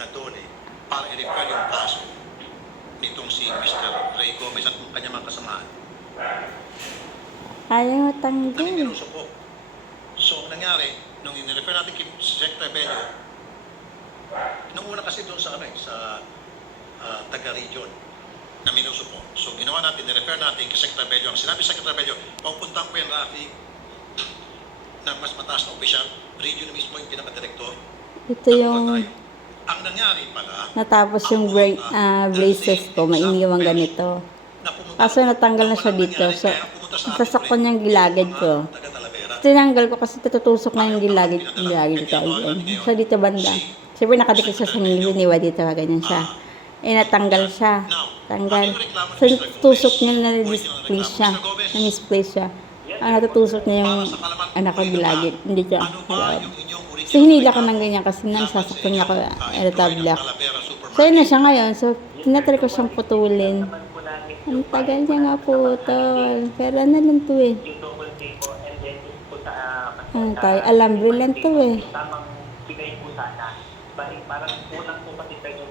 na doon para i-refer yung kaso nitong si Mr. Ray Gomez at kanyang mga kasamahan Ayaw na tanggal. minusuko. So, ang nangyari, nung in-refer natin kay Secretary Bello, nung una kasi doon sa, sa taga-region na minusuko. So, ginawa natin, in-refer natin kay Secretary Bello. Ang sinabi sa Secretary Bello, papupunta ko yung Rafi na mas mataas na opisyal, region na mismo yung pinaka-director. Ito yung Ang nangyari pala, natapos yung braces ko, mainiwang ganito. Kaso natanggal na siya dito. So, sasaktan yung gilagid ko. Tinanggal ko kasi tutusok na yung gilagid ko. So, dito banda. Siyempre nakadikit siya sa niliwa dito. Ganyan siya. Natanggal siya. Tanggal. So, tusok niya na misplace siya. Na-misplace siya. Natutusok niya yung anak ko gilagid. Hindi siya. So, hinila ko ng ganyan kasi nasasaktan niya ko. Black. So, yun na siya ngayon. So, tinatry ko siyang putulin. Ang tagal niya nga putol. Pero ano lang to Ano tayo? Alambre lang to Tamang bigay po sana. Parang unang po kasi tayo